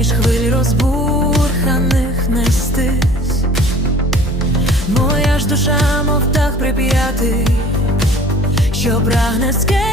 між хвиль розбурханих нестись. Моя ж душа, мов так прип'ятий, що прагне скелі.